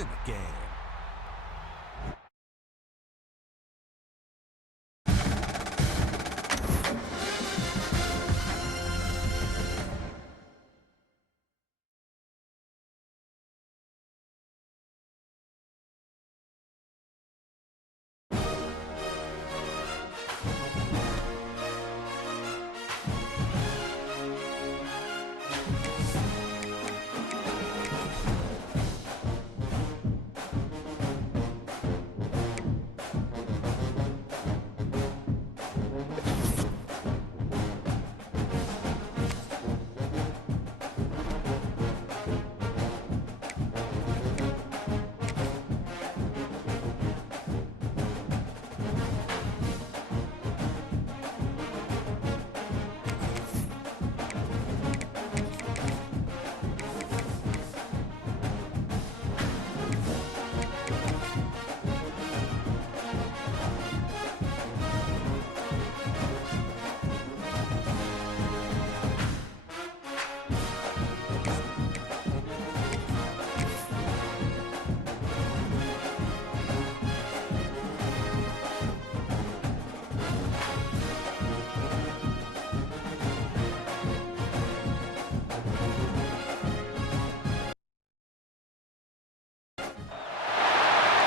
in the game.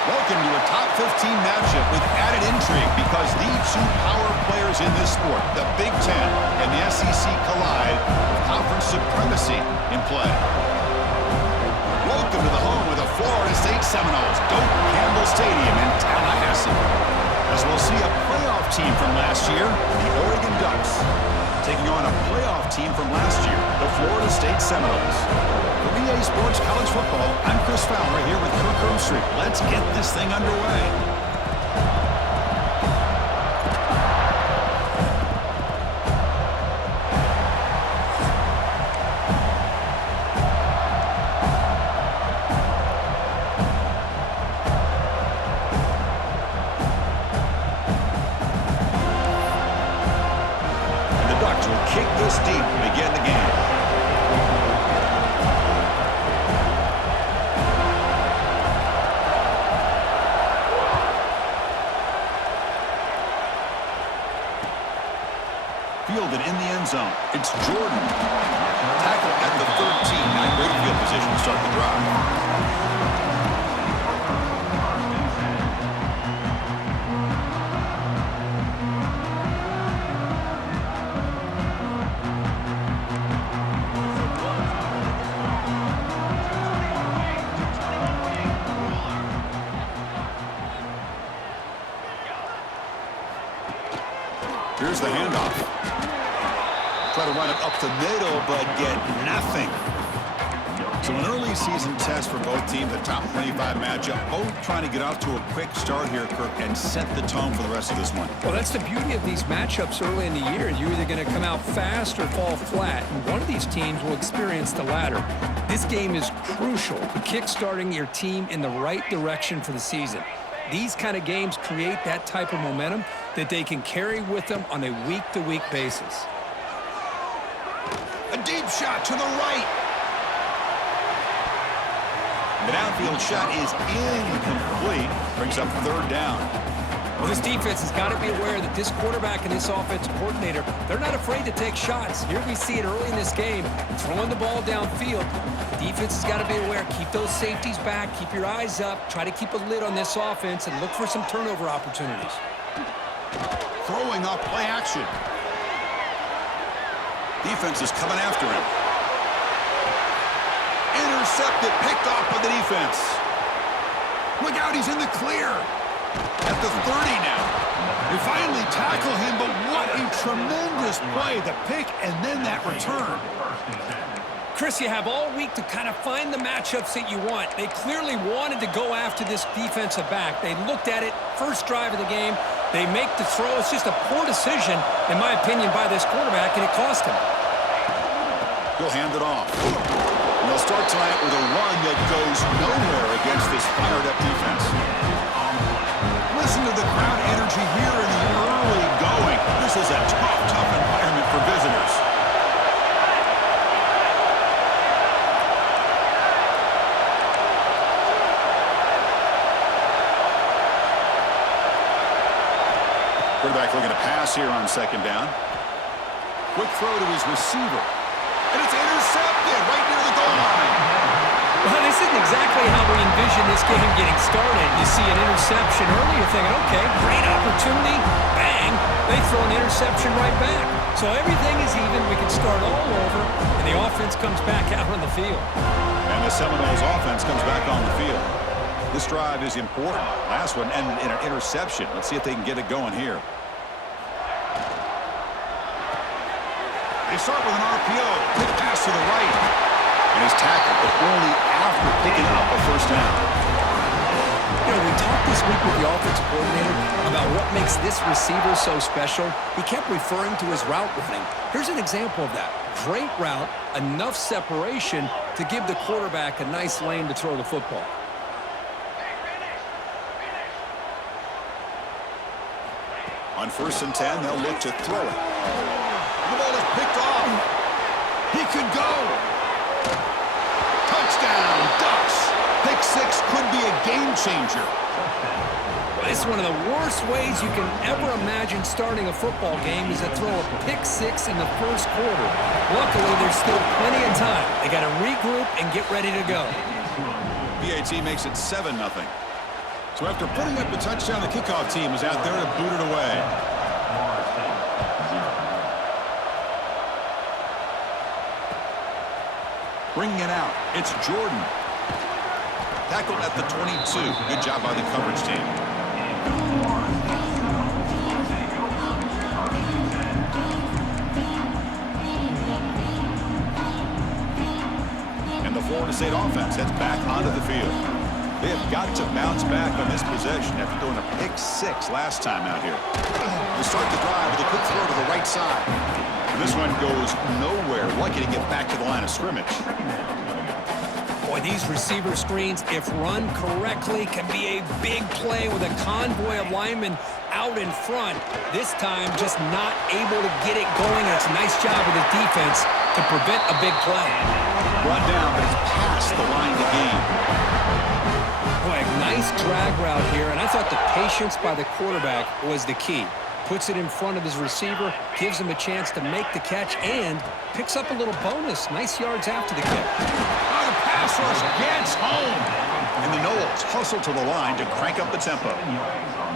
Welcome to a top 15 matchup with added intrigue because the two power players in this sport, the Big Ten and the SEC, collide with conference supremacy in play. Welcome to the home of the Florida State Seminoles, Doak Campbell Stadium in Tallahassee. As we'll see a playoff team from last year, the Oregon Ducks, taking on a playoff team from last year, the Florida State Seminoles. For EA Sports College Football, I'm Chris Fowler here with Kirk Herbstreit. Let's get this thing underway. And the Ducks will kick this deep to begin the game. Fielded in the end zone. It's Jordan. Tackle at the 13. Now great field position to start the drive. Here's the handoff. Try to run it up the middle, but get nothing. So an early season test for both teams, a top 25 matchup. Both trying to get off to a quick start here, Kirk, and set the tone for the rest of this one. Well, that's the beauty of these matchups early in the year. You're either going to come out fast or fall flat, and one of these teams will experience the latter. This game is crucial to kick-starting your team in the right direction for the season. These kind of games create that type of momentum that they can carry with them on a week-to-week basis. A deep shot to the right. The downfield shot is incomplete. Brings up third down. Well, this defense has got to be aware that this quarterback and this offensive coordinator, they're not afraid to take shots. Here we see it early in this game, throwing the ball downfield. The defense has got to be aware. Keep those safeties back. Keep your eyes up. Try to keep a lid on this offense and look for some turnover opportunities. Throwing off play action. Defense is coming after him. Intercepted, picked off by the defense. Look out, he's in the clear. At the 30 now. We finally tackle him, but what a tremendous play. The pick and then that return. Chris, you have all week to kind of find the matchups that you want. They clearly wanted to go after this defensive back. They looked at it, first drive of the game. They make the throw. It's just a poor decision, in my opinion, by this quarterback, and it cost him. He'll hand it off. And they'll start tonight with a run that goes nowhere against this fired-up defense. Listen to the crowd energy here in the early going. This is a tough environment for visitors. on second down. Quick throw to his receiver. And it's intercepted right near the goal line. Well, this isn't exactly how we envision this game getting started. You see an interception early, you're thinking, okay, great opportunity. Bang! They throw an interception right back. So everything is even. We can start all over, and the offense comes back out on the field. And the Seminoles offense comes back on the field. This drive is important. Last one ended in an interception. Let's see if they can get it going here. They start with an RPO. Quick pass to the right. And he's tackled, but only after picking up a first down. You know, we talked this week with the offensive coordinator about what makes this receiver so special. He kept referring to his route running. Here's an example of that. Great route, enough separation to give the quarterback a nice lane to throw the football. On 1st and 10, they'll look to throw it. The ball is picked off. He could go. Touchdown, Ducks. Pick 6 could be a game changer. It's one of the worst ways you can ever imagine starting a football game is to throw a pick 6 in the first quarter. Luckily, there's still plenty of time. They got to regroup and get ready to go. PAT makes it 7-0. So after putting up the touchdown, the kickoff team is out there to boot it away. Bringing it out, it's Jordan. Tackled at the 22. Good job by the coverage team. And the Florida State offense heads back onto the field. They have got to bounce back on this possession after throwing a pick 6 last time out here. They start the drive with a quick throw to the right side. And this one goes nowhere. Lucky to get back to the line of scrimmage. Boy, these receiver screens, if run correctly, can be a big play with a convoy of linemen out in front. This time, just not able to get it going. It's a nice job of the defense to prevent a big play. Brought down, but it's past the line to gain. Boy, a nice drag route here, and I thought the patience by the quarterback was the key. Puts it in front of his receiver, gives him a chance to make the catch, and picks up a little bonus. Nice yards after the catch. Oh, the pass rush gets home. And the Noles hustle to the line to crank up the tempo.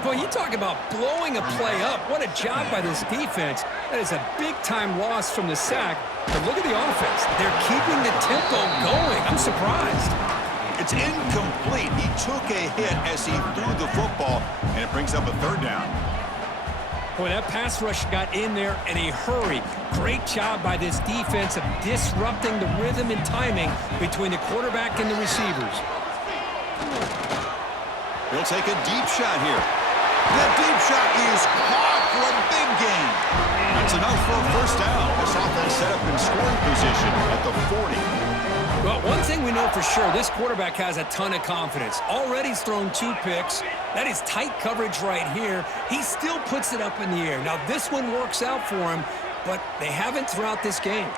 Boy, you talk about blowing a play up. What a job by this defense. That is a big-time loss from the sack. But look at the offense. They're keeping the tempo going. I'm surprised. It's incomplete. He took a hit as he threw the football, and it brings up a 3rd down. Boy, that pass rush got in there in a hurry. Great job by this defense of disrupting the rhythm and timing between the quarterback and the receivers. He'll take a deep shot here. That deep shot is caught for a big gain. That's enough for a 1st down. This offense set up in scoring position at the 40. Well, one thing we know for sure, this quarterback has a ton of confidence. Already he's thrown 2 picks. That is tight coverage right here. He still puts it up in the air. Now, this one works out for him, but they haven't throughout this game.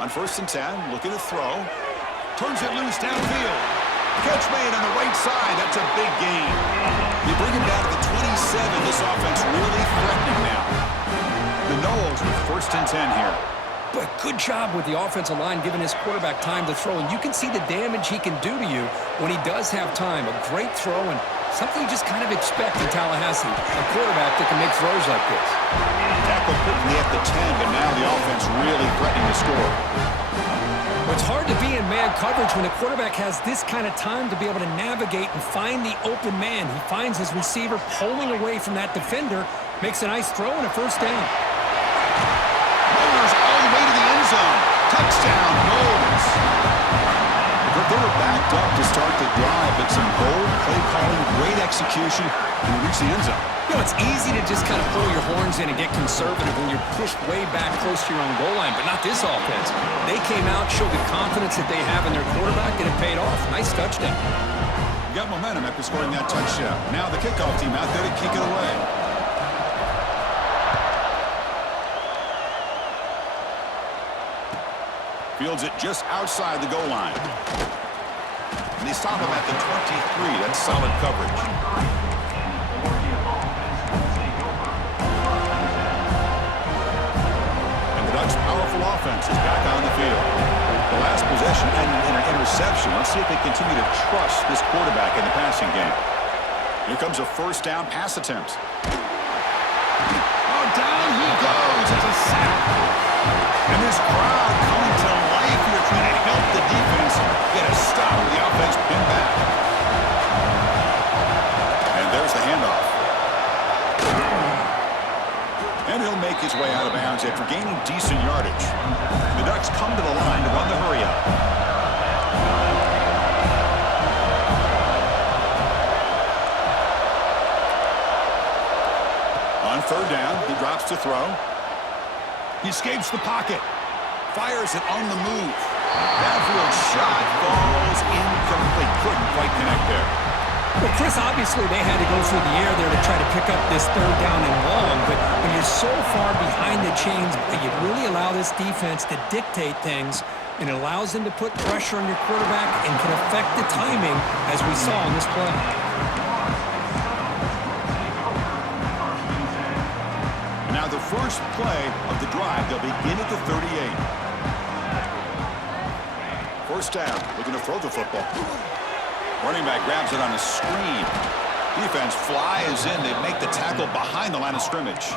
On 1st and 10, looking to throw. Turns it loose downfield. Catch made on the right side. That's a big gain. They bring him down to the 27. This offense really threatening now. The Noles with 1st and 10 here. But good job with the offensive line giving his quarterback time to throw. And you can see the damage he can do to you when he does have time. A great throw and something you just kind of expect in Tallahassee. A quarterback that can make throws like this. Tackle quickly at the 10, but now the offense really threatening to score. It's hard to be in man coverage when the quarterback has this kind of time to be able to navigate and find the open man. He finds his receiver pulling away from that defender, makes a nice throw and a 1st down. Mowers all the way to the end zone. Touchdown, Noles. They were backed up to start the drive, but some bold play calling, great execution, and reach the end zone. You know, it's easy to just kind of pull your horns in and get conservative when you're pushed way back close to your own goal line, but not this offense. They came out, showed the confidence that they have in their quarterback, and it paid off. Nice touchdown. Got momentum after scoring that touchdown. Now the kickoff team out there to kick it away. Fields it just outside the goal line. And they stop him at the 23. That's solid coverage. And the Ducks' powerful offense is back on the field. The last possession ended in an interception. Let's see if they continue to trust this quarterback in the passing game. Here comes a first down pass attempt. Oh, down he goes. It's a sack. And this crowd coming to life here, trying to help the defense get a stop with the offense pinned back. And there's the handoff. And he'll make his way out of bounds after gaining decent yardage. The Ducks come to the line to run the hurry-up. On third down, he drops to throw. He escapes the pocket. Fires it on the move. Downfield shot falls incomplete. Couldn't quite connect there. Well, Chris, obviously they had to go through the air there to try to pick up this third down and long, but when you're so far behind the chains, you really allow this defense to dictate things, and it allows them to put pressure on your quarterback and can affect the timing, as we saw in this play. Now the first play of the drive, they'll begin at the 38. First down, looking to throw the football. Running back grabs it on a screen. Defense flies in. They make the tackle behind the line of scrimmage.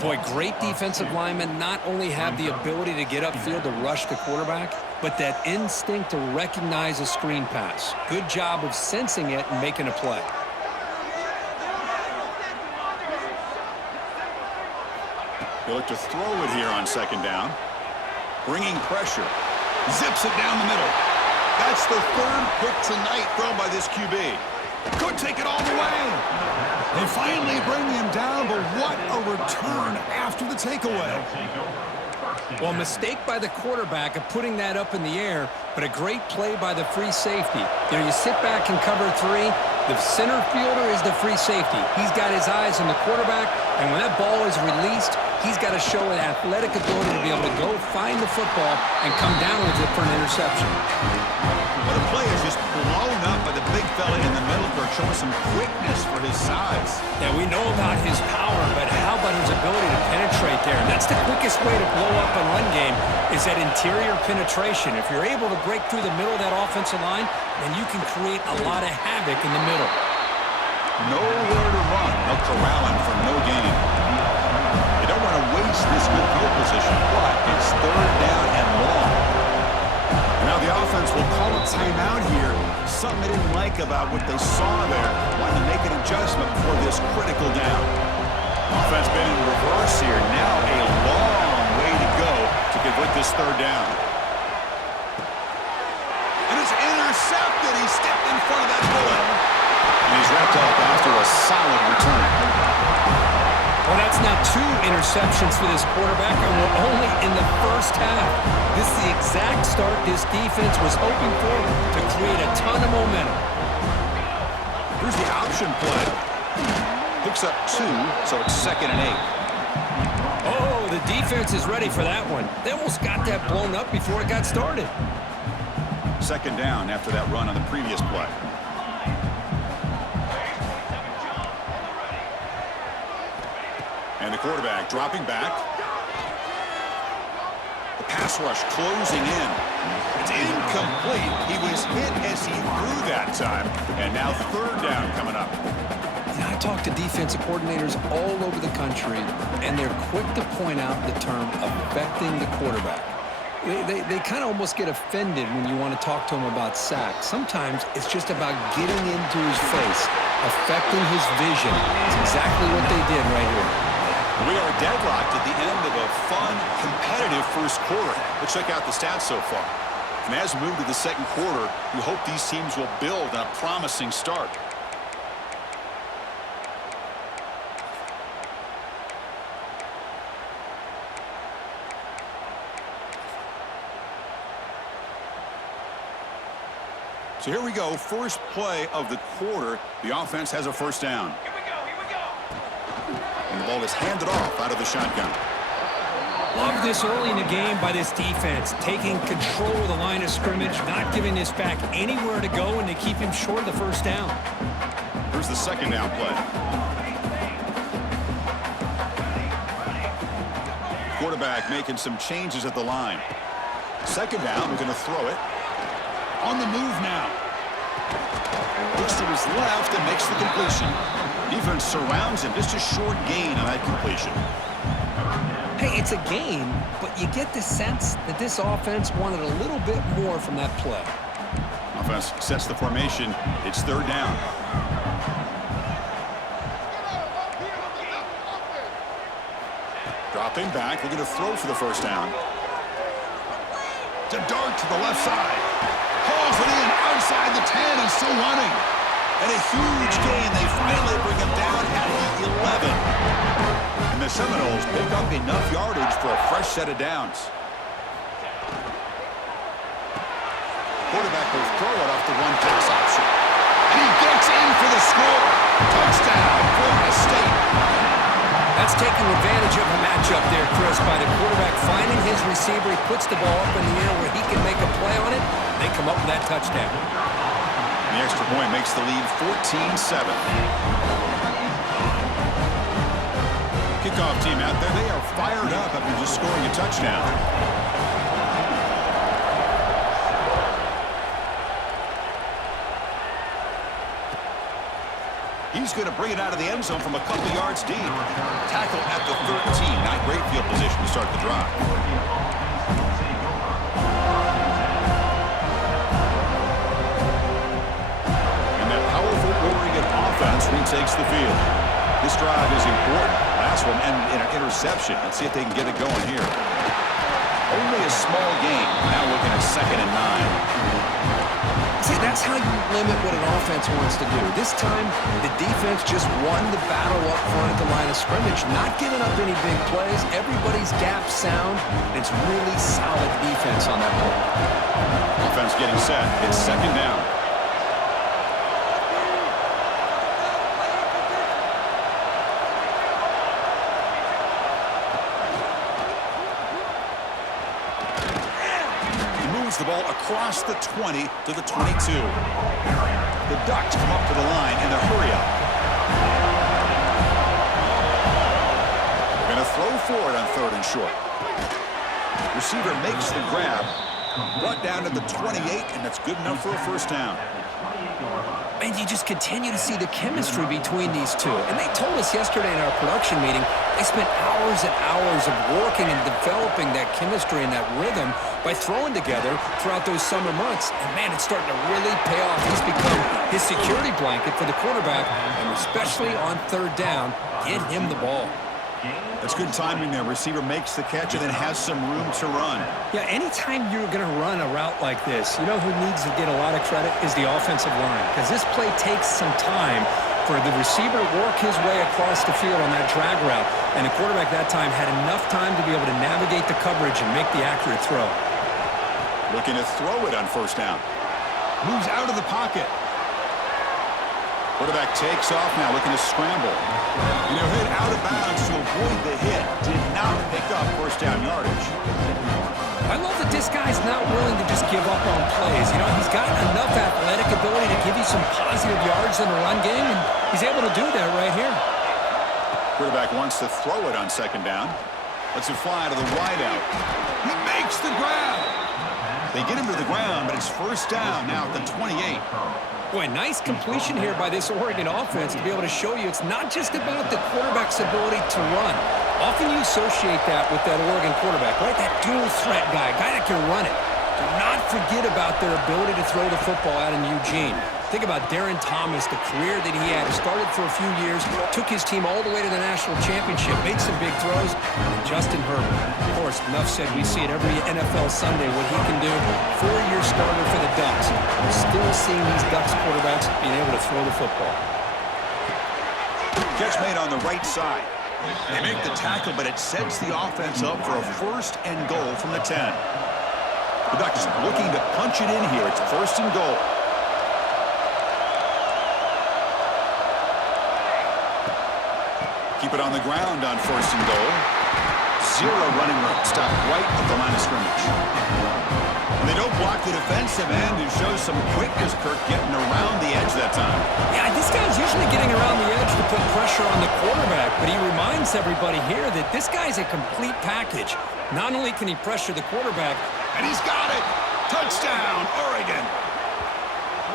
Boy, great defensive linemen not only have the ability to get upfield to rush the quarterback, but that instinct to recognize a screen pass. Good job of sensing it and making a play. They look to throw it here on second down. Bringing pressure. Zips it down the middle. That's the third pick tonight thrown by this QB. Could take it all the way. They finally bring him down, but what a return after the takeaway. Well, mistake by the quarterback of putting that up in the air, but a great play by the free safety. You know, you sit back and cover three. The center fielder is the free safety. He's got his eyes on the quarterback, and when that ball is released, he's got to show an athletic ability to be able to go find the football and come down with it for an interception. Well, the play is just blown up by the big fella in the middle, showing some quickness for his size. Yeah, we know about his power, but how about his ability to penetrate there? And that's the quickest way to blow up a run game is that interior penetration. If you're able to break through the middle of that offensive line, then you can create a lot of havoc in the middle. Nowhere to run. They'll corral him for no gain. They don't want to waste this good field position, but it's third down and long. Now the offense will call a timeout here. Something they didn't like about what they saw there. Wanting to make an adjustment for this critical down. Offense been in reverse here. Now a long way to go to convert this third down. And it's intercepted. He stepped in front of that bullet. And he's wrapped up after a solid return. Well, that's now 2 interceptions for this quarterback, and we're only in the first half. This is the exact start this defense was hoping for to create a ton of momentum. Here's the option play. Picks up 2, so it's 2nd and 8. Oh, the defense is ready for that one. They almost got that blown up before it got started. 2nd down after that run on the previous play. And the quarterback dropping back. The pass rush closing in. It's incomplete. He was hit as he threw that time. And now third down coming up. I talk to defensive coordinators all over the country, and they're quick to point out the term affecting the quarterback. They kind of almost get offended when you want to talk to them about sacks. Sometimes it's just about getting into his face, affecting his vision. It's exactly what they did right here. We are deadlocked at the end of a fun, competitive first quarter. Let's check out the stats so far. And as we move to the second quarter, we hope these teams will build on a promising start. So here we go, first play of the quarter. The offense has a first down. And the ball is handed off out of the shotgun. Love this early in the game by this defense, taking control of the line of scrimmage, not giving this back anywhere to go, and to keep him short of the first down. Here's the second down play. Quarterback making some changes at the line. Second down, we're going to throw it. On the move now. Looks to his left and makes the completion. Defense surrounds him. Just a short gain on that completion. Hey, it's a gain, but you get the sense that this offense wanted a little bit more from that play. Offense sets the formation. It's third down. Dropping back. We're going to throw for the first down. To dart to the left side. Hauls it in outside the 10 and still running. And a huge gain. They finally bring him down at the 11. And the Seminoles pick up enough yardage for a fresh set of downs. Quarterback will throw it off the one pass option. And he gets in for the score. Touchdown, Florida State. That's taking advantage of a matchup there, Chris, by the quarterback finding his receiver. He puts the ball up in the air where he can make a play on it. They come up with that touchdown. The extra point makes the lead 14-7. Kickoff team out there, they are fired up after just scoring a touchdown. He's going to bring it out of the end zone from a couple yards deep. Tackle at the 13. Not great field position to start the drive. And that powerful Oregon offense retakes the field. This drive is important. Last one and an interception. Let's see if they can get it going here. Only a small gain. Now looking at 2nd and 9. See, that's how you limit what an offense wants to do. This time, the defense just won the battle up front at the line of scrimmage, not giving up any big plays. Everybody's gap sound. It's really solid defense on that ball. Offense getting set. It's 2nd down. The ball across the 20 to the 22. The Ducks come up to the line in a hurry-up. They're going to throw for it on 3rd and short. Receiver makes the grab. Brought down to the 28, and that's good enough for a first down. And you just continue to see the chemistry between these two. And they told us yesterday in our production meeting, they spent hours and hours of working and developing that chemistry and that rhythm by throwing together throughout those summer months. And, man, it's starting to really pay off. He's become his security blanket for the quarterback, and especially on 3rd down, get him the ball. That's good timing there. Receiver makes the catch and then has some room to run. Yeah, anytime you're going to run a route like this, you know who needs to get a lot of credit is the offensive line, because this play takes some time for the receiver to work his way across the field on that drag route, and the quarterback that time had enough time to be able to navigate the coverage and make the accurate throw. Looking to throw it on 1st down. Moves out of the pocket. Quarterback takes off now, looking to scramble. Hit out of bounds to avoid the hit. Did not pick up 1st down yardage. I love that this guy's not willing to just give up on plays. He's got enough athletic ability to give you some positive yards in the run game, and he's able to do that right here. Quarterback wants to throw it on 2nd down. Lets it fly to the wideout. He makes the grab. They get him to the ground, but it's 1st down now at the 28. Boy, nice completion here by this Oregon offense to be able to show you it's not just about the quarterback's ability to run. Often you associate that with that Oregon quarterback, right? That dual threat guy that can run it. Do not forget about their ability to throw the football out in Eugene. Think about Darren Thomas, the career that he had. He started for a few years, took his team all the way to the national championship, made some big throws. And Justin Herbert, of course, enough said, we see it every NFL Sunday what he can do. 4-year starter for the Ducks. We're still seeing these Ducks quarterbacks being able to throw the football. Catch made on the right side. They make the tackle, but it sets the offense up for a 1st and goal from the 10. The Ducks looking to punch it in here. It's 1st and goal. Keep it on the ground on 1st and goal. zero running room. Stopped right at the line of scrimmage. And they don't block the defensive end, who shows some quickness, Kirk, getting around the edge that time. Yeah, this guy's usually getting around the edge to put pressure on the quarterback, but he reminds everybody here that this guy's a complete package. Not only can he pressure the quarterback, and he's got it! Touchdown, Oregon!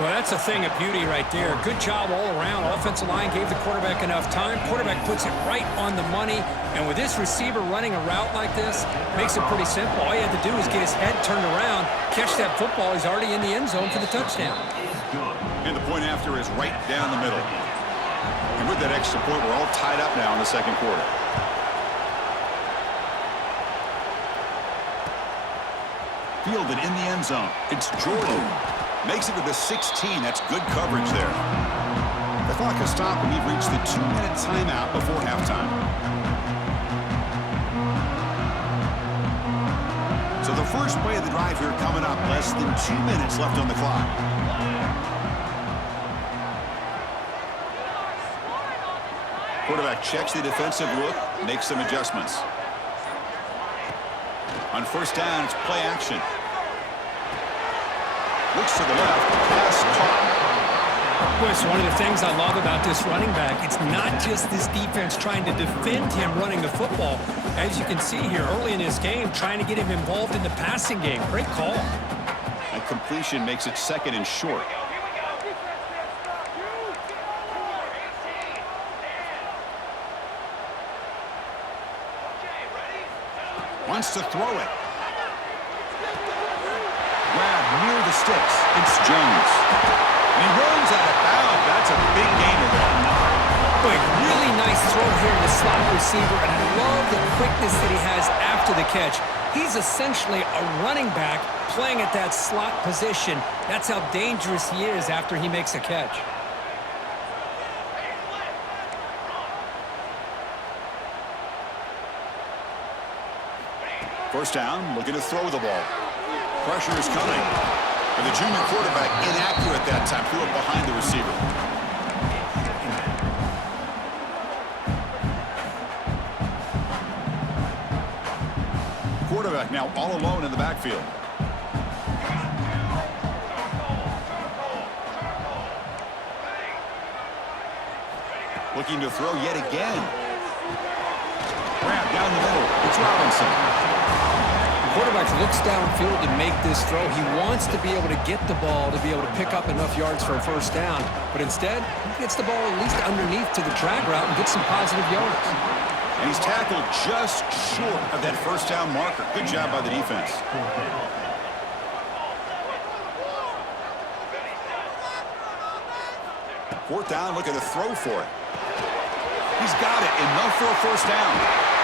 Well, that's a thing of beauty right there. Good job all around. Offensive line gave the quarterback enough time. Quarterback puts it right on the money. And with this receiver running a route like this, makes it pretty simple. All you had to do is get his head turned around, catch that football. He's already in the end zone for the touchdown. And the point after is right down the middle. And with that extra point, we're all tied up now in the second quarter. Fielded in the end zone. It's Jordan. Makes it to the 16. That's good coverage there. The clock has stopped, and we've reached the 2-minute timeout before halftime. So the first play of the drive here coming up. Less than 2 minutes left on the clock. Quarterback checks the defensive look, makes some adjustments. On first down, it's play action. Looks to the left, pass caught. Boy, it's one of the things I love about this running back. It's not just this defense trying to defend him running the football. As you can see here early in this game, trying to get him involved in the passing game. Great call. And completion makes it second and short. Wants to throw it. Grab near the sticks. It's Jones. And he runs out of bounds. That's a big gainer there. Boy, really nice throw here to the slot receiver, and I love the quickness that he has after the catch. He's essentially a running back playing at that slot position. That's how dangerous he is after he makes a catch. First down, looking to throw the ball. Pressure is coming. And the junior quarterback inaccurate that time. Threw it behind the receiver. The quarterback now all alone in the backfield. Looking to throw yet again. Grab down the middle. It's Robinson. Quarterback looks downfield to make this throw. He wants to be able to get the ball to be able to pick up enough yards for a first down. But instead, he gets the ball at least underneath to the drag route and gets some positive yards. And he's tackled just short of that first down marker. Good job by the defense. Fourth down, looking to throw for it. He's got it. Enough for a first down.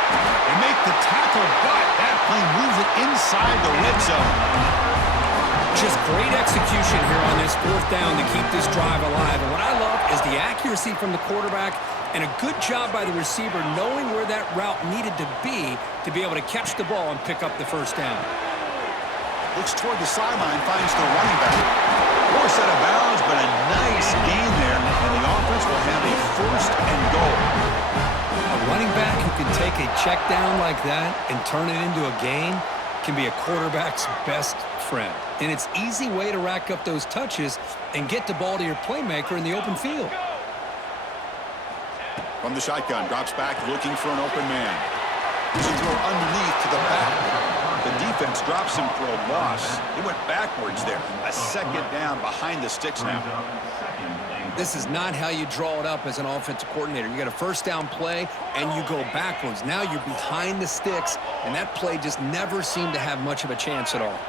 They make the tackle, but that play moves it inside the red zone. Just great execution here on this fourth down to keep this drive alive. And what I love is the accuracy from the quarterback and a good job by the receiver knowing where that route needed to be able to catch the ball and pick up the first down. Looks toward the sideline, finds the running back. Forced out of bounds, but a nice gain there. And the offense will have a first and goal. A running back who can take a check down like that and turn it into a gain can be a quarterback's best friend. And it's an easy way to rack up those touches and get the ball to your playmaker in the open field. From the shotgun, drops back looking for an open man. He's a throw underneath to the back. The defense drops him for a loss. He went backwards there. A second down behind the sticks now. This is not how you draw it up as an offensive coordinator. You got a first down play, and you go backwards. Now you're behind the sticks, and that play just never seemed to have much of a chance at all.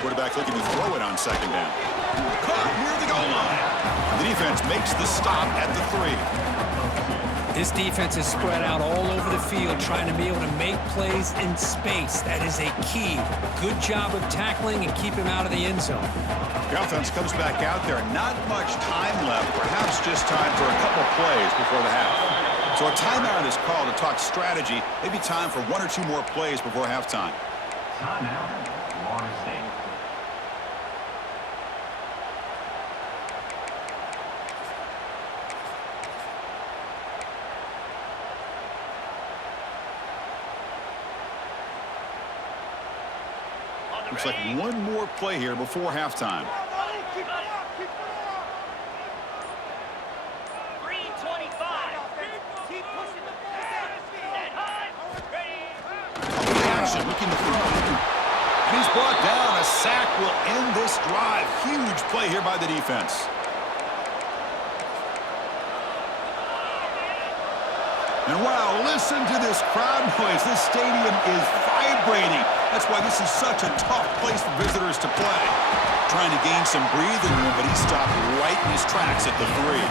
Quarterback looking to throw it on second down. Caught near the goal line. The defense makes the stop at the 3. This defense is spread out all over the field, trying to be able to make plays in space. That is a key. Good job of tackling and keep him out of the end zone. The offense comes back out there. Not much time left. Perhaps just time for a couple plays before the half. So a timeout is called to talk strategy. Maybe time for one or two more plays before halftime. Timeout, Florida State. Looks like one more play here before halftime. 3:25. Keep pushing the ball down the field. Stand high. Ready. Action, looking to throw. And he's brought down. A sack will end this drive. Huge play here by the defense. And wow, listen to this crowd noise. This stadium is vibrating. That's why this is such a tough place for visitors to play. Trying to gain some breathing room, but he stopped right in his tracks at the 3.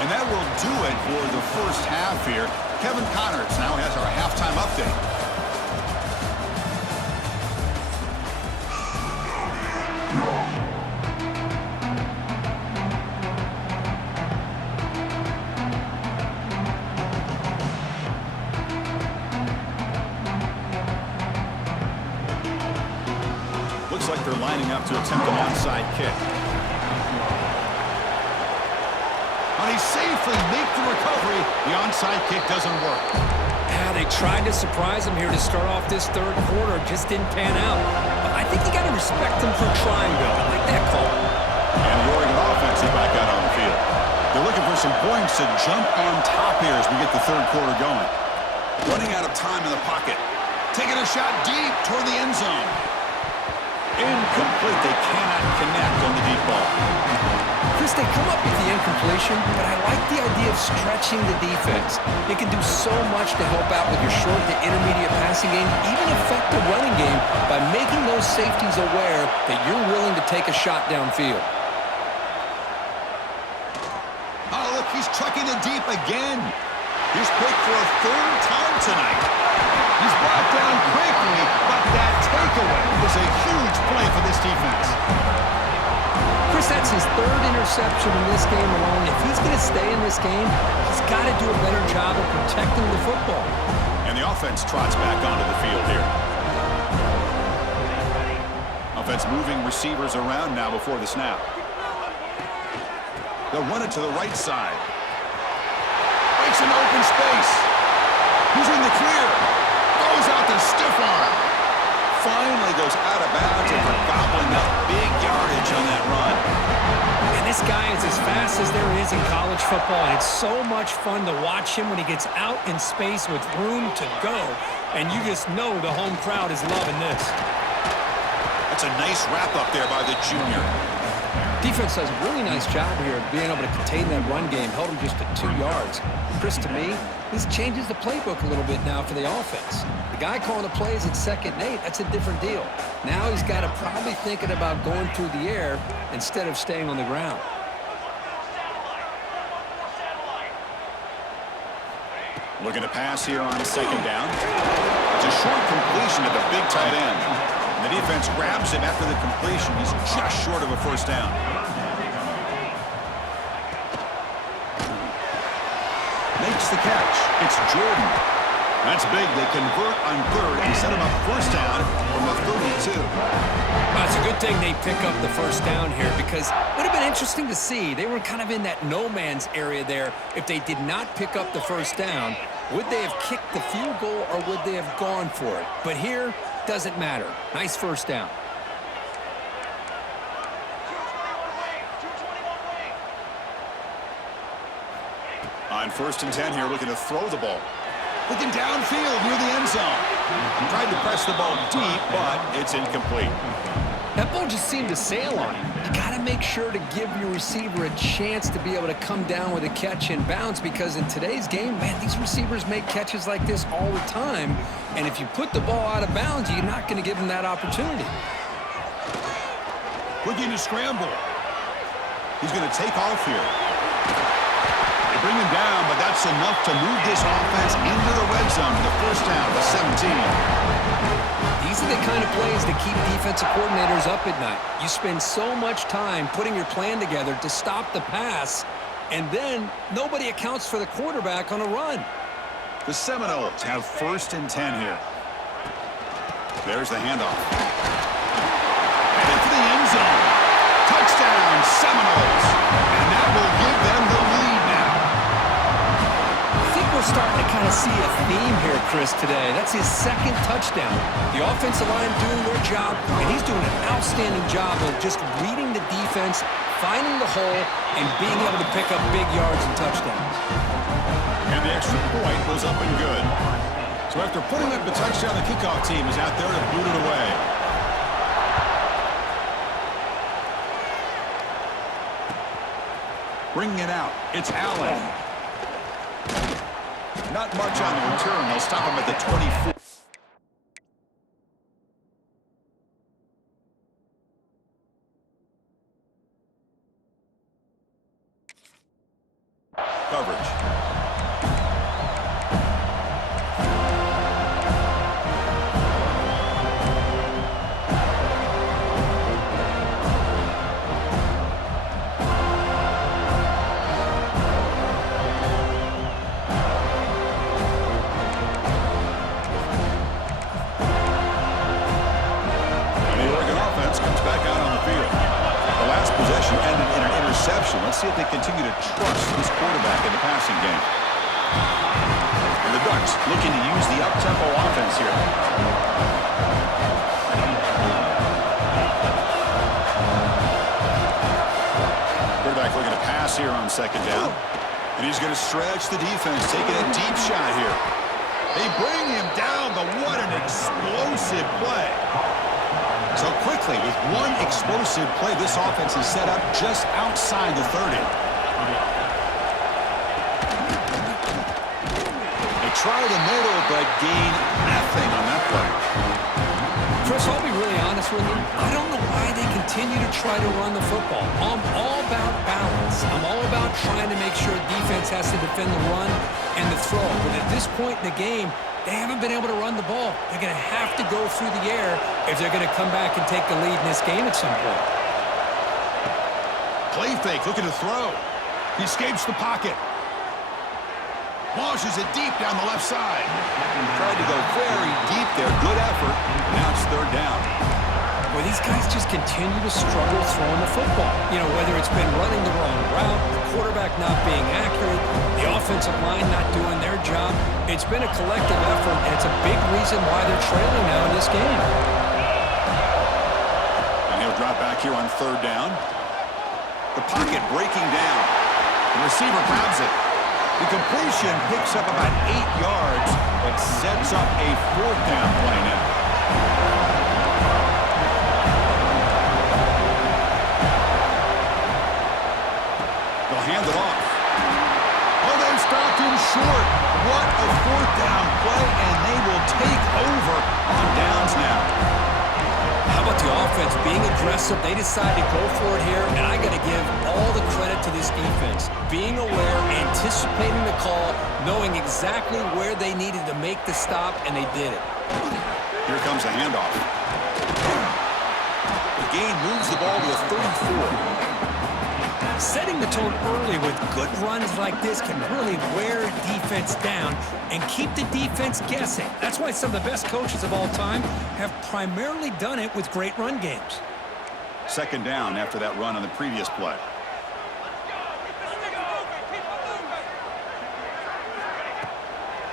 And that will do it for the first half here. Kevin Connors now has our halftime update. Looks like they're lining up to attempt an onside kick. And he safely makes the recovery. The onside kick doesn't work. Yeah, they tried to surprise him here to start off this third quarter. Just didn't pan out. But I think you got to respect him for trying, Bill. I like that call. And the Oregon offense is back out on the field. They're looking for some points to jump on top here as we get the third quarter going. Running out of time in the pocket. Taking a shot deep toward the end zone. Incomplete. They cannot connect on the deep ball. Chris, they come up with the incompletion, but I like the idea of stretching the defense. It can do so much to help out with your short to intermediate passing game, even affect the running game by making those safeties aware that you're willing to take a shot downfield. Oh, look, he's trucking it deep again. He's picked for a third time tonight. He's brought down quickly, but that takeaway was a huge play for this defense. Chris, that's his third interception in this game alone. If he's going to stay in this game, he's got to do a better job of protecting the football. And the offense trots back onto the field here. Offense moving receivers around now before the snap. They'll run it to the right side. Breaks an open space. Who's in the clear? Goes out the stiff arm. Finally goes out of bounds and for gobbling up big yardage on that run. And this guy is as fast as there is in college football, and it's so much fun to watch him when he gets out in space with room to go. And you just know the home crowd is loving this. That's a nice wrap up there by the junior. Defense does a really nice job here of being able to contain that run game, held him just at 2 yards. Chris, to me, this changes the playbook a little bit now for the offense. The guy calling the plays at 2nd and 8, that's a different deal. Now he's got to probably thinking about going through the air instead of staying on the ground. Looking to pass here on 2nd down. It's a short completion to the big tight end. And the defense grabs him after the completion. He's just short of a first down. Makes the catch. It's Jordan. That's big. They convert on 3rd and set him up first down from the 32. Well, it's a good thing they pick up the first down here because it would have been interesting to see. They were kind of in that no man's area there. If they did not pick up the first down, would they have kicked the field goal or would they have gone for it? But here, doesn't matter. Nice first down. On 1st and 10 here, looking to throw the ball. Looking downfield near the end zone. Tried to press the ball deep, but it's incomplete. That ball just seemed to sail on him. You got to make sure to give your receiver a chance to be able to come down with a catch and bounce because in today's game, man, these receivers make catches like this all the time. And if you put the ball out of bounds, you're not going to give them that opportunity. Looking to scramble. He's going to take off here. They bring him down, but that's enough to move this offense into the red zone with a first down to 17. These are the kind of plays that keep defensive coordinators up at night. You spend so much time putting your plan together to stop the pass, and then nobody accounts for the quarterback on a run. The Seminoles have 1st and 10 here. There's the handoff. Headed for the end zone. Touchdown, Seminoles. And that will give them the lead now. I think we're starting to kind of see a theme here, Chris, today. That's his second touchdown. The offensive line doing their job, and he's doing an outstanding job of just reading the defense, finding the hole, and being able to pick up big yards and touchdowns. And the extra point goes up and good. So after putting up the touchdown, the kickoff team is out there to boot it away. Bringing it out, it's Allen. Not much on the return. They'll stop him at the 24. Coverage. Ended in an interception. Let's see if they continue to trust this quarterback in the passing game. And the Ducks looking to use the up-tempo offense here. Quarterback looking to pass here on second down. And he's going to stretch the defense, taking a deep shot here. They bring him down, but what an explosive play. So quickly, with one explosive play, this offense is set up just outside the 30. They try the middle, but gain nothing on that play. Chris, I'll be really honest with you. I don't know why they continue to try to run the football. I'm all about balance. I'm all about trying to make sure defense has to defend the run and the throw. But at this point in the game, they haven't been able to run the ball. They're going to have to go through the air if they're going to come back and take the lead in this game at some point. Play fake, looking to throw. He escapes the pocket. Launches it deep down the left side. Tried to go very deep there. Good effort. Now it's third down. Well, these guys just continue to struggle throwing the football. You know, whether it's been running the wrong route, the quarterback not being accurate, the offensive line not doing their job. It's been a collective effort, and it's a big reason why they're trailing now in this game. And he'll drop back here on third down. The pocket breaking down. The receiver grabs it. The completion picks up about 8 yards, but sets up a fourth down play now. They'll hand it off. Oh, they stopped him short. What a fourth down play, and they will take over on downs now. How about the offense being aggressive? They decide to go for it here, and I got to give all the credit to this defense. Being aware, anticipating the call, knowing exactly where they needed to make the stop, and they did it. Here comes a handoff. The gain moves the ball to the 34. Setting the tone early with good runs like this can really wear defense down and keep the defense guessing. That's why some of the best coaches of all time have primarily done it with great run games. Second down after that run on the previous play.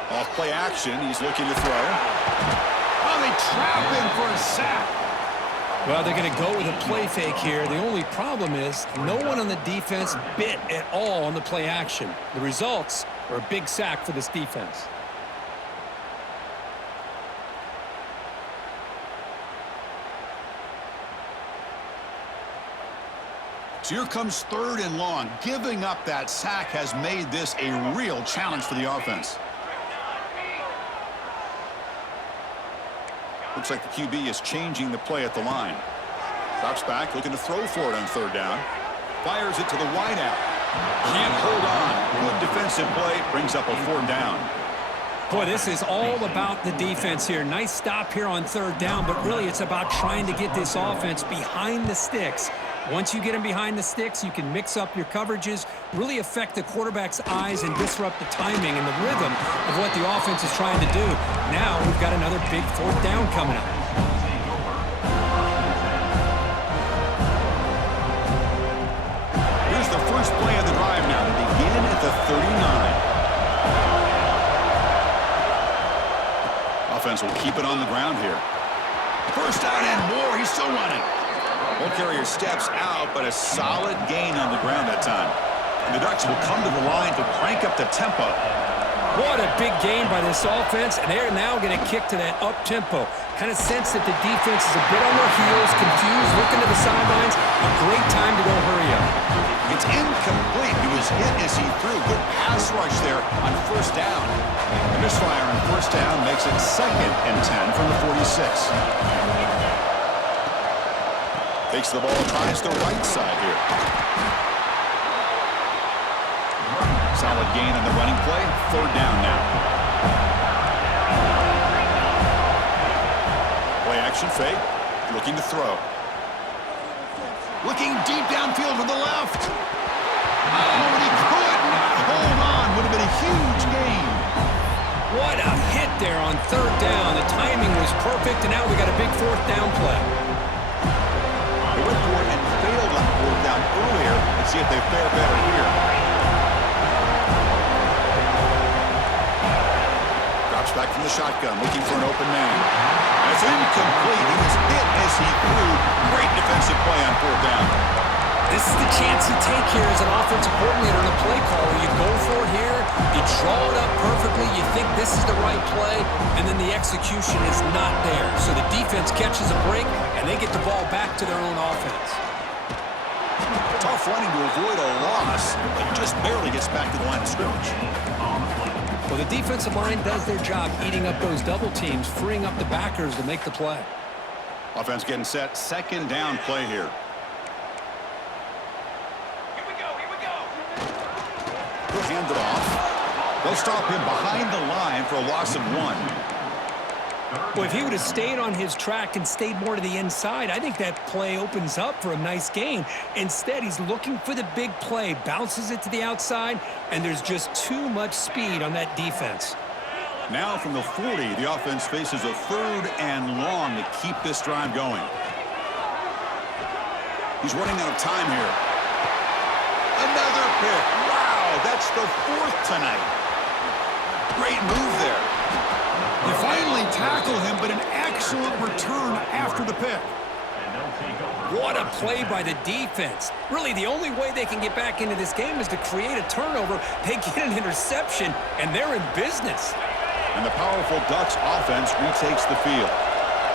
Off play action, he's looking to throw. Oh, they trap him for a sack. Well, they're going to go with a play fake here. The only problem is no one on the defense bit at all on the play action. The results are a big sack for this defense. So here comes third and long. Giving up that sack has made this a real challenge for the offense. Looks like the QB is changing the play at the line. Drops back, looking to throw for it on third down. Fires it to the wideout. Can't hold on. Good defensive play. Brings up a fourth down. Boy, this is all about the defense here. Nice stop here on third down, but really it's about trying to get this offense behind the sticks. Once you get them behind the sticks, you can mix up your coverages, really affect the quarterback's eyes and disrupt the timing and the rhythm of what the offense is trying to do. Now we've got another big fourth down coming up. Here's the first play of the drive now to begin at the 39. offense will keep it on the ground here. First down and more. He's still running. Ball carrier steps out, but a solid gain on the ground that time. And the Ducks will come to the line to crank up the tempo. What a big game by this offense, and they're now going to kick to that up-tempo. Kind of sense that the defense is a bit on their heels, confused, looking to the sidelines. A great time to go hurry up. It's incomplete. He was hit as he threw. Good pass rush there on first down. A misfire on first down makes it 2nd and 10 from the 46. Takes the ball, tries the right side here. Solid gain on the running play. 3rd down now. Play action fake. Looking to throw. Looking deep downfield to the left. Oh, and he could not hold on. Would have been a huge gain. What a hit there on 3rd down. The timing was perfect, and now we got a big 4th down play. They went for it and failed on 4th down earlier. Let's see if they fare better here. Drops back from the shotgun, looking for an open man. That's incomplete. He was hit as he threw. Great defensive play on 4th down. This is the chance you take here as an offensive coordinator and a play caller. You go for it here, you draw it up perfectly, you think this is the right play, and then the execution is not there. So the defense catches a break, and they get the ball back to their own offense. Tough running to avoid a loss, but just barely gets back to the line of scrimmage. Well, the defensive line does their job eating up those double teams, freeing up the backers to make the play. Offense getting set. 2nd down play here. He'll hand it off. They'll stop him behind the line for a loss of 1. Well, if he would have stayed on his track and stayed more to the inside, I think that play opens up for a nice gain. Instead, he's looking for the big play, bounces it to the outside, and there's just too much speed on that defense. Now from the 40, the offense faces a 3rd and long to keep this drive going. He's running out of time here. Another pick. Wow, that's the 4th tonight. Great move there. They finally tackle him, but an excellent return after the pick. What a play by the defense. Really, the only way they can get back into this game is to create a turnover. They get an interception, and they're in business. And the powerful Ducks offense retakes the field.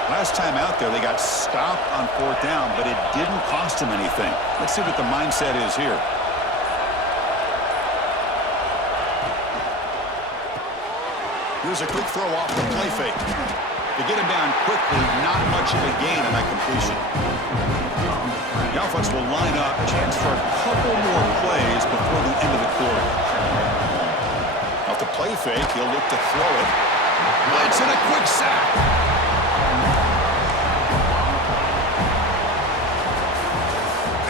Last time out there, they got stopped on 4th down, but it didn't cost them anything. Let's see what the mindset is here. Here's a quick throw off the play fake. To get him down quickly, not much of a gain on that completion. The offense will line up, chance for a couple more plays before the end of the quarter. Off the play fake, he'll look to throw it. Blitz and a quick sack.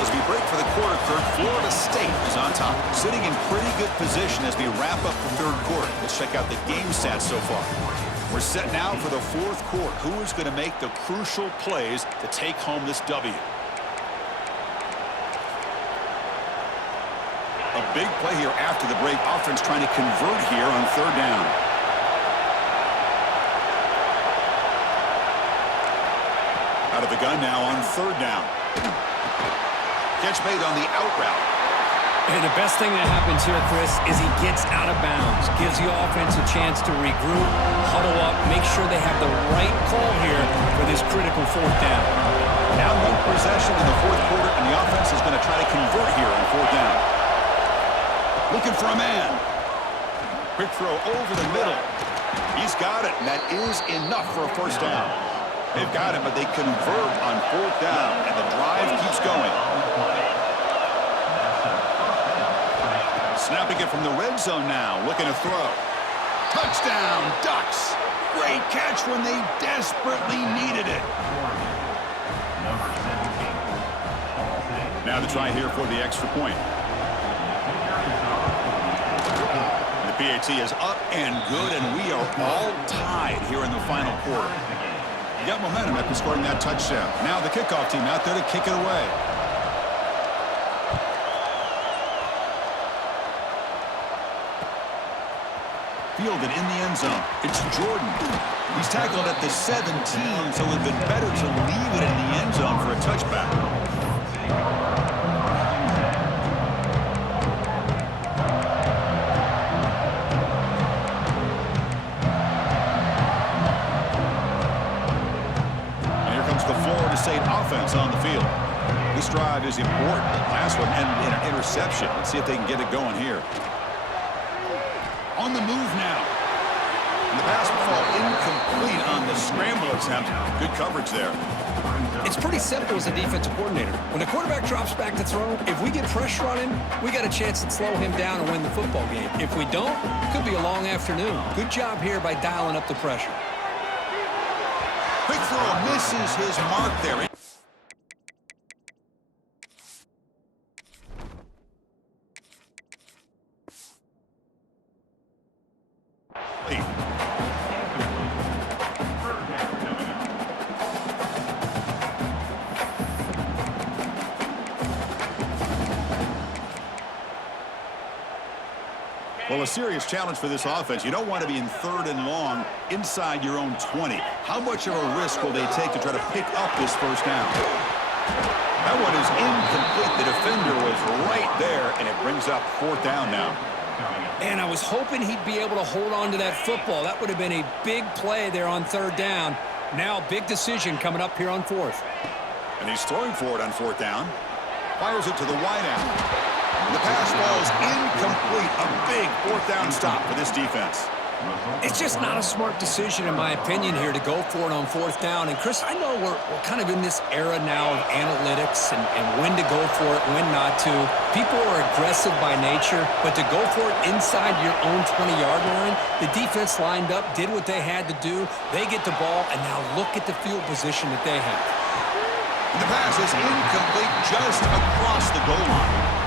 As we break for the quarter, Kirk, Florida State is on top, sitting in pretty good position as we wrap up the 3rd quarter. Let's check out the game stats so far. We're set now for the 4th quarter. Who is going to make the crucial plays to take home this W? A big play here after the break. Offense trying to convert here on 3rd down. Out of the gun now on 3rd down. Catch made on the out route. And the best thing that happens here, Chris, is he gets out of bounds, gives the offense a chance to regroup, huddle up, make sure they have the right call here for this critical 4th down. Now 1 possession in the 4th quarter, and the offense is going to try to convert here on 4th down. Looking for a man. Quick throw over the middle. He's got it, and that is enough for a 1st down. They've got him, but they convert on 4th down, and the drive keeps going. Snapping it from the red zone now, looking to throw. Touchdown, Ducks. Great catch when they desperately needed it. Now the try here for the extra point. The PAT is up and good, and we are all tied here in the final quarter. You got momentum after scoring that touchdown. Now the kickoff team out there to kick it away. Fielded in the end zone. It's Jordan. He's tackled at the 17, so it would have been better to leave it in the end zone for a touchback. And here comes the Florida State offense on the field. This drive is important. Last one ended in an interception. Let's see if they can get it going here. On the move now. And the pass will fall incomplete on the scramble attempt. Good coverage there. It's pretty simple as a defensive coordinator. When the quarterback drops back to throw, if we get pressure on him, we got a chance to slow him down and win the football game. If we don't, it could be a long afternoon. Good job here by dialing up the pressure. Quick throw misses his mark there. Well, a serious challenge for this offense. You don't want to be in 3rd and long inside your own 20. How much of a risk will they take to try to pick up this first down? That one is incomplete. The defender was right there, and it brings up 4th down now. And I was hoping he'd be able to hold on to that football. That would have been a big play there on 3rd down. Now, big decision coming up here on 4th. And he's throwing for it on 4th down. Fires it to the wideout. The pass falls incomplete. A big 4th down stop for this defense. It's just not a smart decision, in my opinion, here to go for it on 4th down. And, Chris, I know we're kind of in this era now of analytics and when to go for it, when not to. People are aggressive by nature, but to go for it inside your own 20-yard line, the defense lined up, did what they had to do. They get the ball, and now look at the field position that they have. The pass is incomplete just across the goal line.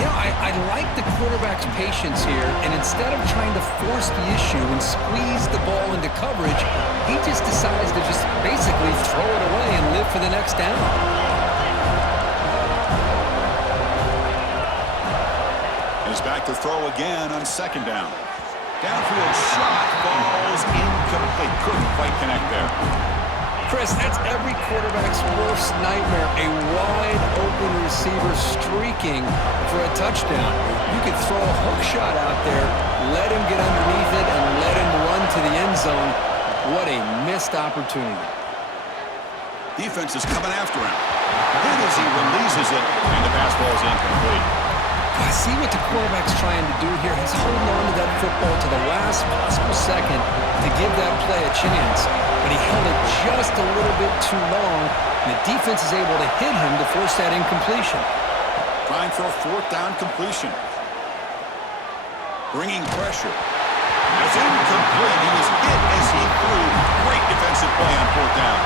You know, I like the quarterback's patience here, and instead of trying to force the issue and squeeze the ball into coverage, he just decides to just basically throw it away and live for the next down. He's back to throw again on 2nd down. Downfield shot falls incomplete. Couldn't quite connect there. Chris, that's every quarterback's worst nightmare, a wide-open receiver streaking for a touchdown. You could throw a hook shot out there, let him get underneath it, and let him run to the end zone. What a missed opportunity. Defense is coming after him. Then as he releases it, and the pass ball is incomplete. I see what the quarterback's trying to do here. He's holding on to that football to the last possible second to give that play a chance. But he held it just a little bit too long, and the defense is able to hit him to force that incompletion. Trying for a 4th down completion. Bringing pressure. It's incomplete. He was hit as he threw. Great defensive play on 4th down.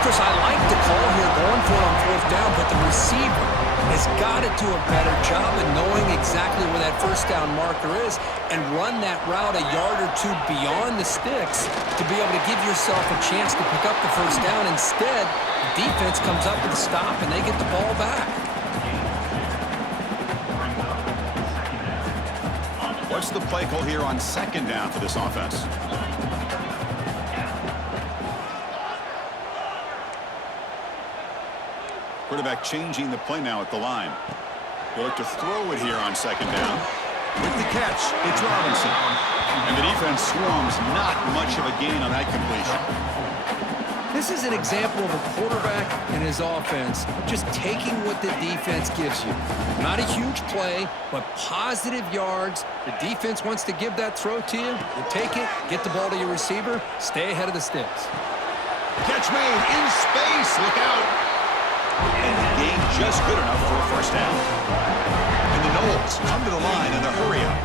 Chris, I like the call here going for it on 4th down, but the receiver has got to do a better job of knowing exactly where that 1st down marker is and run that route a yard or two beyond the sticks to be able to give yourself a chance to pick up the 1st down. Instead, the defense comes up with a stop and they get the ball back. What's the play call here on 2nd down for this offense? Quarterback changing the play now at the line. He'll look to throw it here on 2nd down. With the catch, it's Robinson. And the defense swarms. Not much of a gain on that completion. This is an example of a quarterback and his offense just taking what the defense gives you. Not a huge play, but positive yards. The defense wants to give that throw to you. You take it, get the ball to your receiver, stay ahead of the sticks. Catch made in space. Look out. And the game just good enough for a 1st down. And the Noles come to the line in the hurry-up.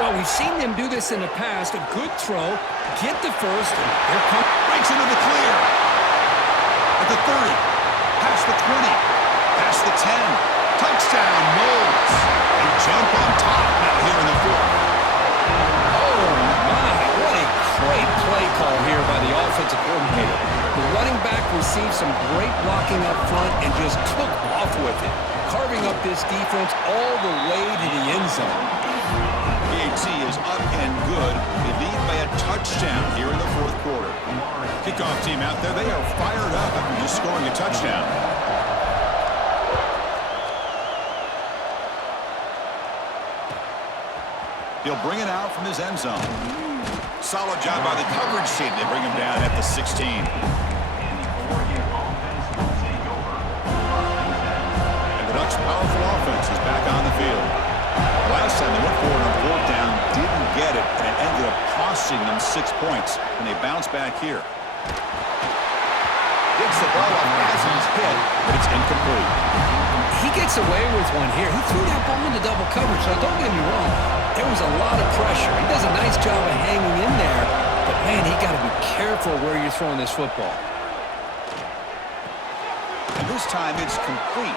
Well, we've seen them do this in the past. A good throw, get the first, and here comes... Breaks into the clear. At the 30. Past the 20. Past the 10. Touchdown, Noles. They jump on top now here in the 4th. Oh, my. What a great play call here by the offensive coordinator. The running back received some great blocking up front and just took off with it, carving up this defense all the way to the end zone. PAT is up and good. They lead by a touchdown here in the fourth quarter. Kickoff team out there, they are fired up after just scoring a touchdown. He'll bring it out from his end zone. Solid job by the coverage team. They bring him down at the 16. And the Oregon offense will take over. And the Ducks' powerful offense is back on the field. Last time they went for it on fourth down, didn't get it, and it ended up costing them 6 points. And they bounce back here. Gets the ball off as he's hit, but it's incomplete. He gets away with one here. He threw that ball into double coverage, so don't get me wrong. There was a lot of pressure. He does a nice job of hanging in there, but man, he got to be careful where you're throwing this football. And this time it's complete.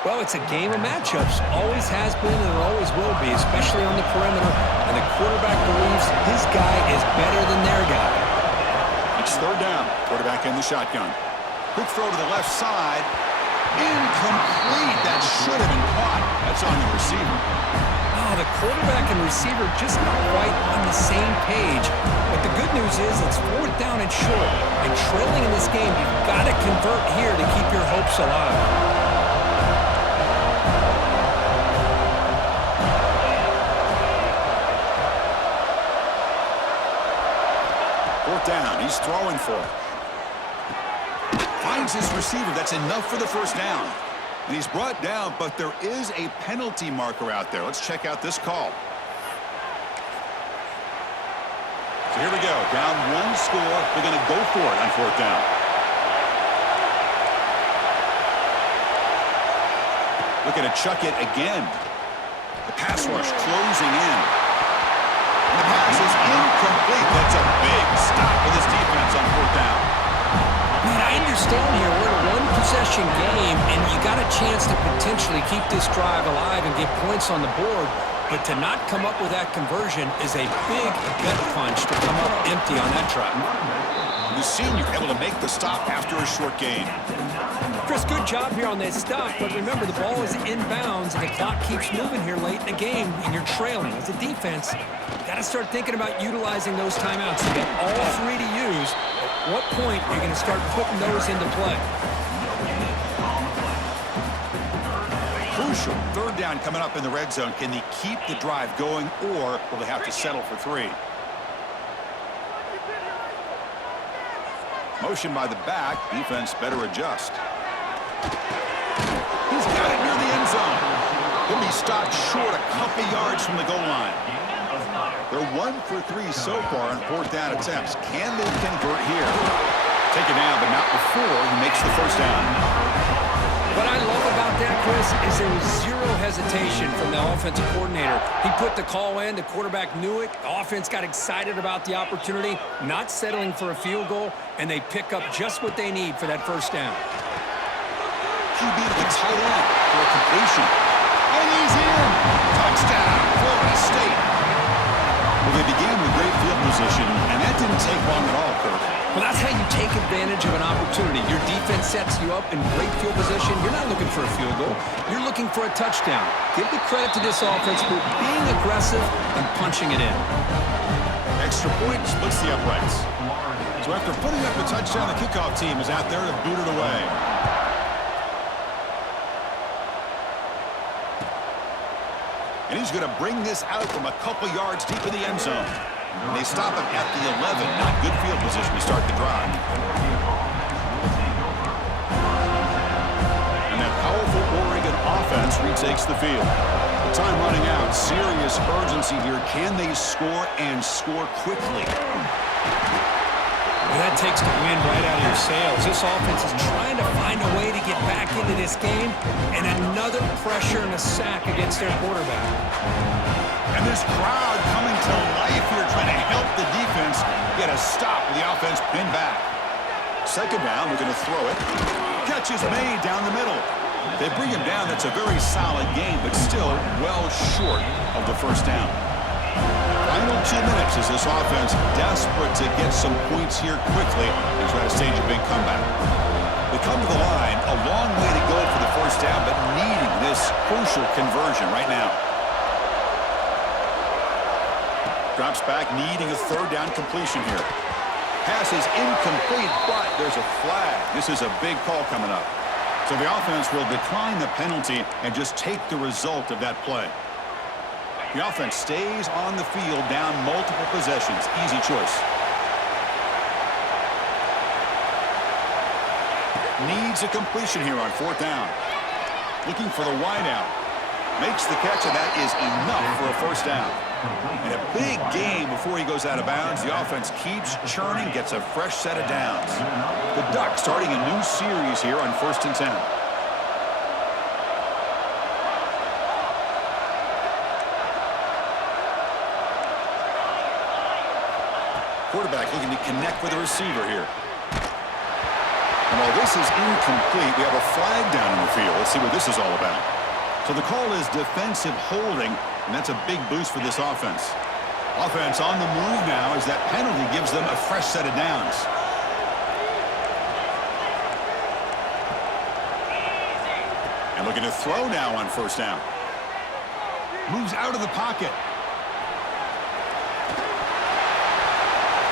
Well, it's a game of matchups. Always has been and it always will be, especially on the perimeter. And the quarterback believes his guy is better than their guy. It's third down. Quarterback in the shotgun. Quick throw to the left side. Incomplete. That should have been caught. That's on the receiver. Oh, the quarterback and receiver just not quite on the same page. But the good news is it's fourth down and short. And trailing in this game, you've got to convert here to keep your hopes alive. Fourth down. He's throwing for it. Finds his receiver. That's enough for the first down. And he's brought down, but there is a penalty marker out there. Let's check out this call. So here we go. Down one score. They're going to go for it on fourth down. Looking to chuck it again. The pass rush closing in. And the pass is incomplete. That's a big stop for this defense on fourth down. Man, I understand here we're in a one-possession game, and you got a chance to potentially keep this drive alive and get points on the board, but to not come up with that conversion is a big gut punch to come up empty on that drive. The senior able to make the stop after a short gain. Chris, good job here on that stop, but remember the ball is inbounds and the clock keeps moving here late in the game, and you're trailing. As a defense, you got to start thinking about utilizing those timeouts. You got all three to use. At what point are you going to start putting those into play? Crucial. Third down coming up in the red zone. Can they keep the drive going, or will they have to settle for three? Motion by the back. Defense better adjust. He's got it near the end zone. He'll be stopped short a couple yards from the goal line. They're 1 for 3 so far on fourth down attempts. Can they convert here? Take it down, but not before he makes the first down. What I love about that, Chris, is there was zero hesitation from the offensive coordinator. He put the call in. The quarterback knew it. The offense got excited about the opportunity, not settling for a field goal, and they pick up just what they need for that first down. QB to the tight end for a completion. And he's in. Touchdown, Florida State. Well, they began with great field position, and that didn't take long at all, Kirk. Well, that's how you take advantage of an opportunity. Your defense sets you up in great field position. You're not looking for a field goal. You're looking for a touchdown. Give the credit to this offense for being aggressive and punching it in. Extra point splits the uprights. So after putting up the touchdown, the kickoff team is out there to boot it away. And he's going to bring this out from a couple yards deep in the end zone. And they stop him at the 11. Not good field position to start the drive. And that powerful Oregon offense retakes the field. The time running out. Serious urgency here. Can they score and score quickly? Well, that takes the wind right out of your sails. This offense is trying to find a way to get back into this game, and another pressure and a sack against their quarterback. And this crowd coming to life here, trying to help the defense get a stop with the offense pinned back. Second down, we're going to throw it. Catch is made down the middle. They bring him down. That's a very solid game, but still well short of the first down. Final 2 minutes as this offense desperate to get some points here quickly and try to stage a big comeback. They come to the line, a long way to go for the first down, but needing this crucial conversion right now. Drops back, needing a third down completion here. Pass is incomplete, but there's a flag. This is a big call coming up. So the offense will decline the penalty and just take the result of that play. The offense stays on the field down multiple possessions. Easy choice. Needs a completion here on fourth down. Looking for the wideout. Makes the catch, and that is enough for a first down. And a big game before he goes out of bounds. The offense keeps churning, gets a fresh set of downs. The Ducks starting a new series here on 1st and 10. Quarterback looking to connect with the receiver here. And while this is incomplete, we have a flag down in the field. Let's see what this is all about. So the call is defensive holding, and that's a big boost for this offense. Offense on the move now as that penalty gives them a fresh set of downs. And looking to throw now on first down. Moves out of the pocket.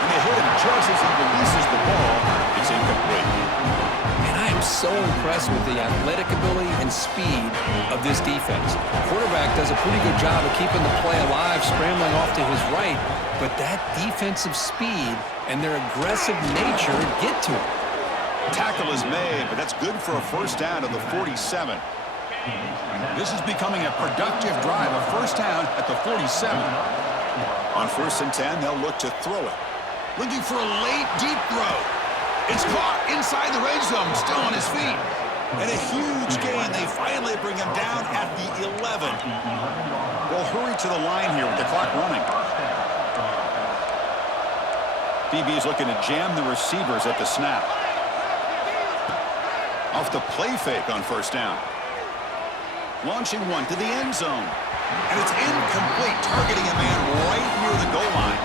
And they hit him just as he releases the ball. It's incomplete. And I am so impressed with the athletic ability and speed of this defense. Quarterback does a pretty good job of keeping the play alive, scrambling off to his right, but that defensive speed and their aggressive nature get to him. Tackle is made, but that's good for a first down to the 47. This is becoming a productive drive, a first down at the 47. On 1st and 10, they'll look to throw it. Looking for a late, deep throw. It's caught inside the red zone, still on his feet. And a huge gain. They finally bring him down at the 11. They'll hurry to the line here with the clock running. DB is looking to jam the receivers at the snap. Off the play fake on first down. Launching one to the end zone. And it's incomplete, targeting a man right near the goal line.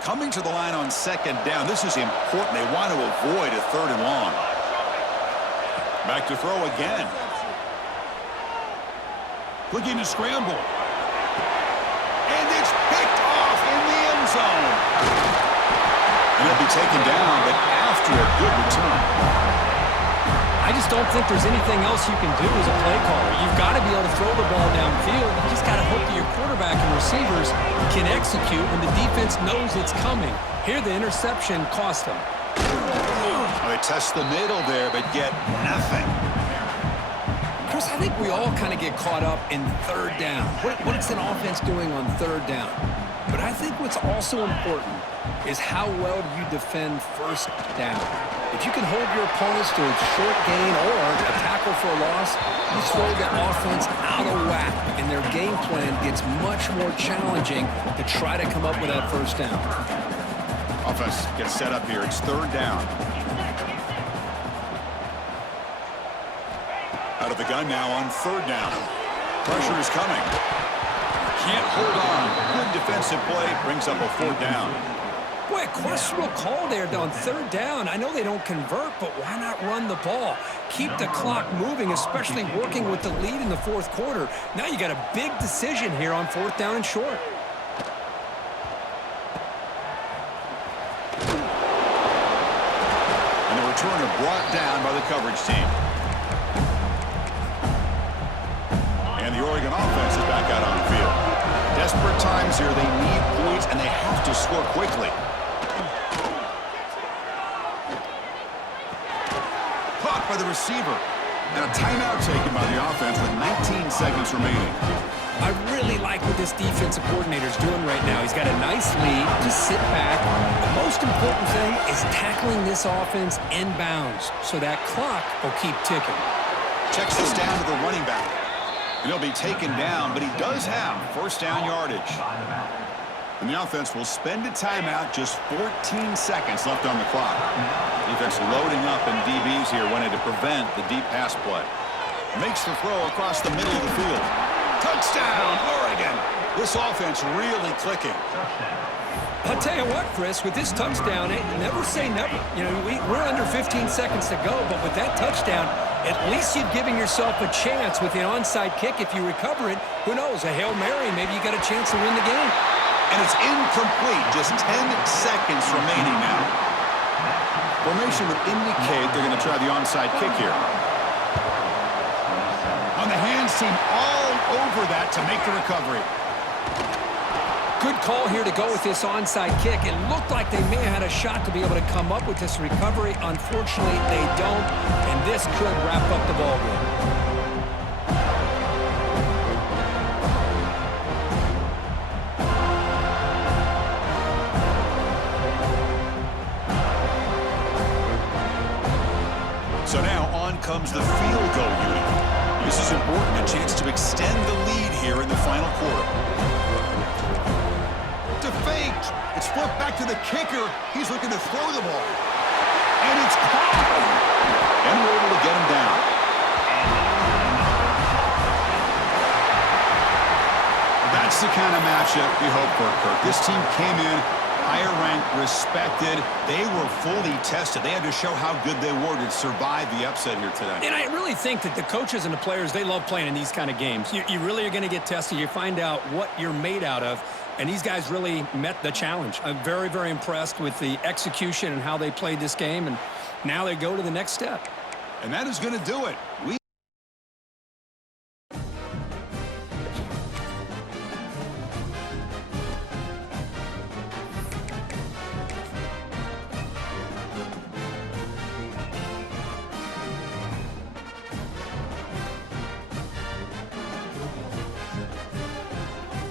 Coming to the line on second down. This is important. They want to avoid a third and long. Back to throw again. Looking to scramble. And it's picked off in the end zone. And it'll be taken down, but after a good return. I just don't think there's anything else you can do as a play caller. You've got to be able to throw the ball downfield. You just got to hope that your quarterback and receivers can execute when the defense knows it's coming. Here, the interception cost them. Well, they test the middle there, but get nothing. Chris, I think we all kind of get caught up in third down. What is an offense doing on third down? But I think what's also important is how well do you defend first down. If you can hold your opponents to a short gain or a tackle for a loss, you throw the offense out of whack, and their game plan gets much more challenging to try to come up with that first down. Offense gets set up here. It's third down. Out of the gun now on third down. Pressure is coming. Can't hold on. Good defensive play. Brings up a fourth down. Boy, a questionable call there on third down. I know they don't convert, but why not run the ball? Keep the clock moving, especially working with the lead in the fourth quarter. Now you got a big decision here on fourth down and short. And the returner brought down by the coverage team. And the Oregon offense is back out on the field. Desperate times here. They need points, and they have to score quickly. Caught by the receiver. And a timeout taken by the offense with 19 seconds remaining. I really like what this defensive coordinator is doing right now. He's got a nice lead. Just sit back. The most important thing is tackling this offense inbounds so that clock will keep ticking. Checks this down to the running back. And he'll be taken down, but he does have first down yardage. And the offense will spend a timeout, just 14 seconds left on the clock. Defense loading up, and DBs here wanted to prevent the deep pass play. Makes the throw across the middle of the field. Touchdown, Oregon! This This offense really clicking. I'll tell you what, Chris, with this touchdown, never say never. You know, we're under 15 seconds to go, but with that touchdown, at least you've given yourself a chance with the onside kick. If you recover it, who knows, a Hail Mary, maybe you got a chance to win the game. And it's incomplete. Just 10 seconds remaining now. Formation would indicate they're going to try the onside kick here. On the hands team all over that to make the recovery. Good call here to go with this onside kick. It looked like they may have had a shot to be able to come up with this recovery. Unfortunately, they don't, and this could wrap up the ball game. So now on comes the field goal unit. This is important, a chance to extend the lead here in the final quarter. To fake. It's flipped back to the kicker. He's looking to throw the ball. And it's caught. And we're able to get him down. That's the kind of matchup we hope for, Kirk. This team came in higher ranked, respected. They were fully tested. They had to show how good they were to survive the upset here today. And I really think that the coaches and the players, they love playing in these kind of games. You really are going to get tested. You find out what you're made out of. And these guys really met the challenge. I'm very, very impressed with the execution and how they played this game. And now they go to the next step. And that is going to do it. We